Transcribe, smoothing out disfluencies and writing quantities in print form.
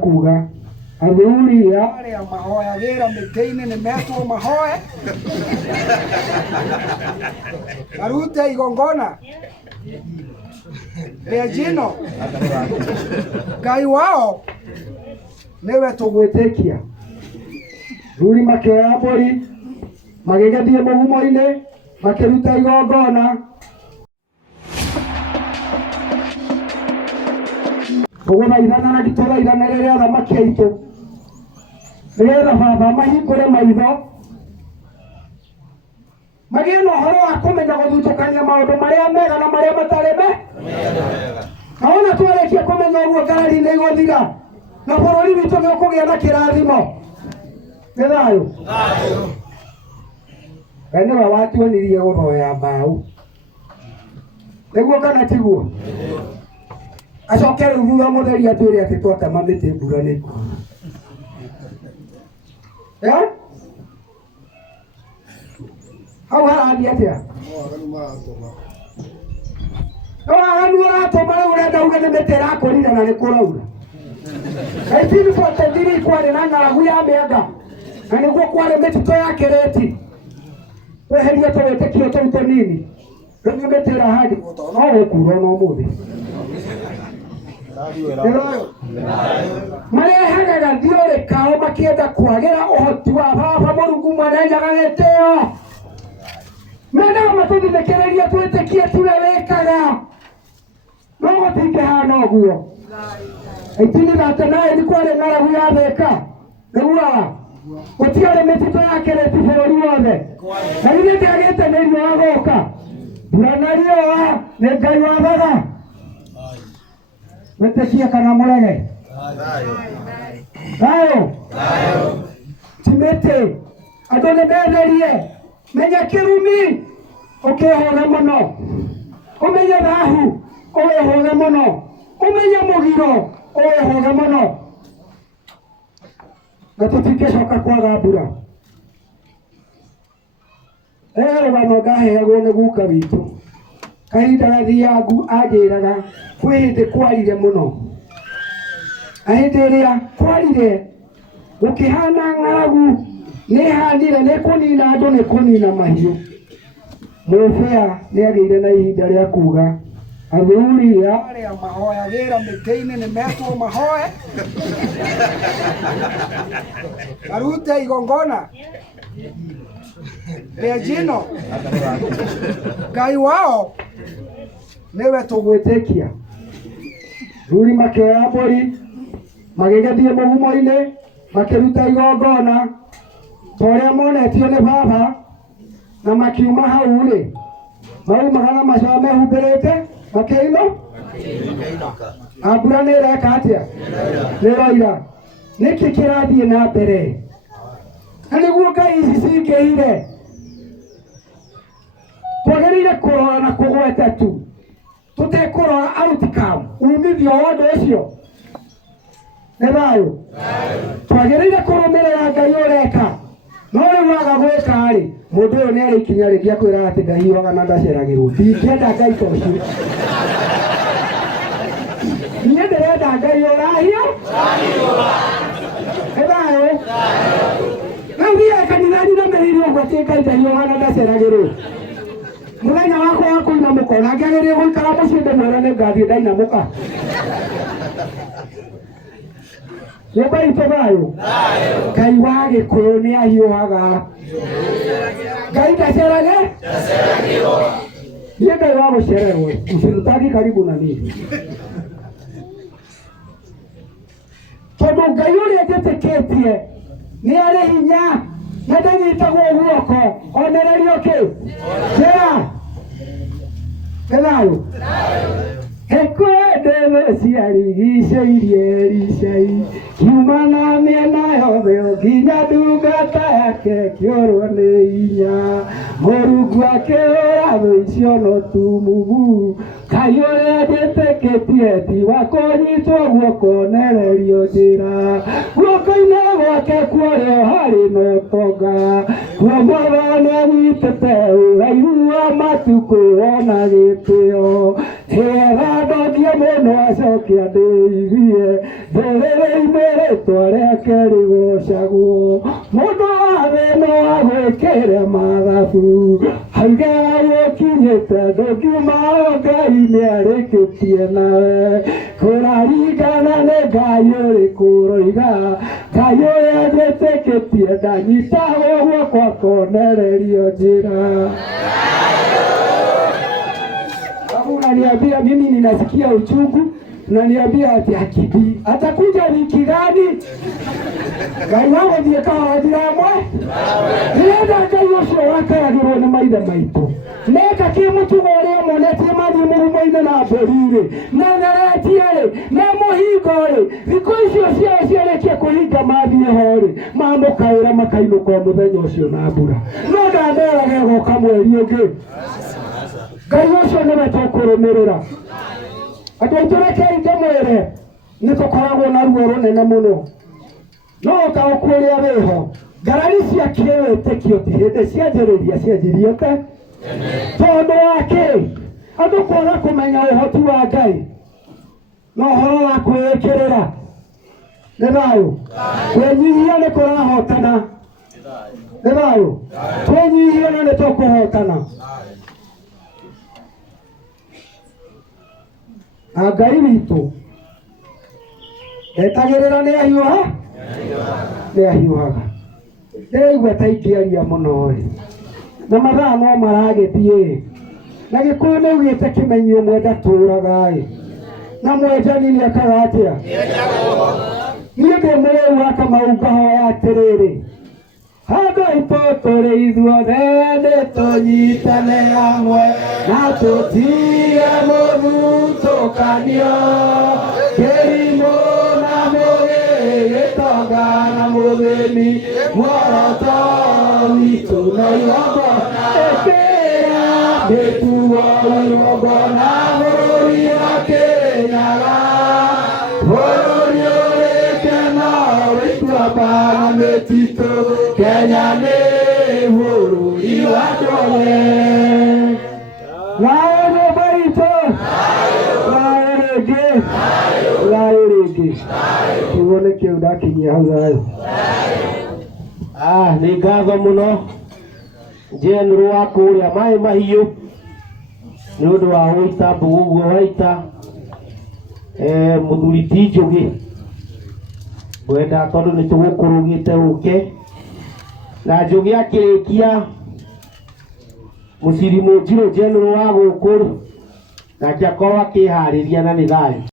kuga athuri aria mahoyagira miti-ini ni metwo mahoe marute igongona rĩnjino Ngai wao niwe tũgwĩtĩkia. Athuri makĩoya mbũri magĩgĩthiĩ mũgumo-inĩ makĩruta igongona. Tũgũthaithana na tũthaithanĩrĩre athamaki aitũ nĩgetha Baba mahingũre maitho magĩe na ũhoro wa kũmenya gũthutũkania maũndũ marĩa mega na marĩa matarĩ mega. Na wona twarĩkia kũmenya ũguo ngarari nĩ igũthira na bũrũri witũ nĩ ũkũgĩa na kĩrathimo. Nĩ thayũ? Ngai nĩwe watuonirie gũthoya mbaũ, nĩguo kana tiguo? Acoke rĩu thutha mũtheri atwĩre atĩ twatema mĩtĩ mbura nĩ ikuna. Hau harathiĩ atĩa? Waganu ũratũma rĩu ũrenda uge nĩ mĩtĩ ĩrakũrire na nĩ kũraura. 1943 kwarĩ na ng'aragu ya mĩanga na nĩguo kwarĩ mĩtitũ ya Kĩrĩti. Weherie tũwĩtĩkio tũu tũnini rĩu mĩtĩ ĩrahandirwo tondũ no gũkura no ũmũthĩ. Marehaga gathiũrĩ kao makĩenda kwagĩra ũhoti wa Baba Mũrungu Mwenenyaga gĩtĩo. Mendaga matũthithĩkĩrĩrie twĩtĩkie tiwe wĩkaga, no gũtingĩhana ũguo. 1839 kwarĩ ng'aragu ya Thĩka, nĩguaga gũtiarĩ mĩtitũ ya Kĩrĩti bũrũri wothe, na githĩ ndĩagĩte nĩ riũa gũka. Mbura na riũa nĩ Ngai wathaga. Wĩtĩkie kana mũrege? Thayũ? Ti mĩtĩ. Andũ nĩ metherie. Menya kĩrumi ũkĩhũge mũno, ũmenye thahu ũwĩhũge mũno, ũmenye mũgiro ũwĩhũge mũno, na tũtingĩcoka kwaga mbura. Rũgano ngaheagwo nĩ guka witũ, kahinda gathiangu anjĩraga kwĩ hĩndĩ kwarire mũno, na hĩndĩ ĩrĩa kwarire gũkĩhana ng'aragu nĩhanire nĩ kũnina andũ nĩ kũnina mahiũ. Mũbĩa nĩagĩire na ihinda rĩa kuga athuri arĩa mahoyagĩra mĩtĩ-inĩ nĩ metwo mahoe marute igongona rĩnjino Ngai wao niwe tũgwĩtĩkia. Athuri makĩoya mbũri magĩgĩthiĩ mũgumo-inĩ makĩruta igongona torĩa monetio nĩ Baba, na makiuma hau-rĩ maumaga na macoa mehumbĩrĩte makĩinũka. Na mbura nĩ ĩreka atĩa? Nĩ ĩroira. Nĩkĩ kĩrathiĩ na mbere? Na nĩguo Ngai ici cingĩhire twagĩrĩire kũrora na kũgweta tu, tũtekũrora outcome, umithio wa ũndũ ũcio. Nĩ thayũ? Twagĩrĩire kũrũmĩrĩra Ngai ũreka, no rĩu waga gwĩka-rĩ mũndũ ũyũ nĩ arĩ ikinya rĩngĩ akwĩraga atĩ ndahiũhaga na ndaceragĩrwo. Ndingĩenda Ngai ta ũcio. Niĩ ndĩrenda Ngai ũrahio. Nĩ thayũ? Rĩu thiĩ kanitha-inĩ na mĩrĩire ũguo atĩ Ngai ndahiũhaga na ndaceragĩrwo. Mũthenya wakwa wa kũinamũka ona ngĩagĩrĩire gũikara mũciĩ ndĩmwĩra nĩ ngathiĩ ndainamũka. Nyũmba itũ thayũ? Ngai wa Gĩkũyũ nĩ ahiũhaga. Ngai ndacerage? Niĩ Ngai wa gũcererwo msitaki karibu na mimi. Tondũ Ngai ũrĩa njĩtĩkĩtie nĩ arĩ hinya na ndanyitagwo guoko. Onererio kĩ? Njĩra. Nĩ thayũ? Hekwende ciarigicĩirie ricai kiuma na mĩena yothe nginya ndungata yake kĩorwo nĩ hinya. Mũrungu akĩũra thũ icio no tumumu. Ngai ũrĩa njĩtĩkĩtie ti wa kũnyitwo guoko nererio njĩra. Guoko-inĩ gwake kuorĩo harĩ na ũtonga. Kuo Mwathani anyitĩte ũraihu wa matukũ ona gĩtĩo. Nĩgetha ndongie mũno acoke andĩithie ndũrĩrĩ-inĩ rĩtwa rĩake rĩgocagwo. Mũndũ wothe no agwĩkĩre mathabu, hauge gũkinyĩte ndũngiuma Ngai nĩarĩkĩtie nawe. Kũraringana nĩ Ngai ũrĩkũ ũroiga, Ngai ũrĩa njĩtĩkĩtie ndanyitagwo guoko akonererio njĩra. Unaniambia mimi ninasikia uchungu, unaniambia ati akidi atakuja wiki gani? Ngai wangu ndiye kawa ndiramwe nenda Ngai ucio wakayagirwo nĩ maithe maitũ neka kĩmutugo ũrĩa monetie mathi mũrumo-inĩ na mbũri-rĩ meneretie-rĩ nĩ mũhingo-rĩ thikũ icio ciao ciarĩkia kũhinga mathiĩ ho-rĩ mamũkaĩra makainũka mũthenya ũcio na mbura. No ndanderage goka mweri ũngĩ. Ngai ũcio nĩwe tũkũrũmĩrĩra. Andũ aitũ rekei ndĩmwĩre nĩtũkoragwo na ruo rũnene mũno, no ũtaũku ũrĩa wĩho ngarari cia kĩwĩtĩkio ti hĩndĩ cianjĩrĩria cianjirie te tondũ wa kĩ andũ kwaga kũmenya ũhoti wa Ngai na ũhoro wa kwĩĩkĩrĩra. Nĩ thayũ kwĩnyihia nĩ kũrahotana. Nĩ thayũ twĩnyihie na nĩtũkũhotana. Na Ngai witũ etagĩrĩra nĩ ahiũha nĩ ahiũhaga. Ndĩraigua ta ingĩaria mũno na mathaa no maragĩthiĩ na Gĩkũyũ nĩaugĩte kĩmenyi ũmwe ndatũraga na mwenjani nĩekaga atĩa. Niĩ ndĩ mũrĩu wa Kamau ngahoya atĩrĩrĩ, handũ itũ tũrĩ ithuothe nĩtũnyitane hamwe na tũtige mũthutũkanio, kĩrimũ na mũgĩ, gĩtonga na mũthĩni, muoroto witũ no igongona. Ĩkĩra mĩtugo igongona bũrũri wa Kĩrĩnyaga, bũrũri ũrĩ keno wĩituamba na mĩtitũ, Kenya nĩ bũrũri wa tũthe. Thayũ nyũmba itũ, thayũ rĩngĩ, thayũ rĩngĩ. Kiugo nĩ kĩu ndakinyia hau thayũ. Nĩ ngatho mũno General wa kũrĩa Maĩ Mahiũ nĩ ũndũ wa gũita mbũgũ ũguo waita mũthuri ti Njũgĩ wenda tondũ nĩtũgũkũrũgĩte ũke na Njũgĩ akĩrĩkia mũciri Mũnjirũ General wa gũkũ nake akorwo akĩharĩria na nĩ thayũ.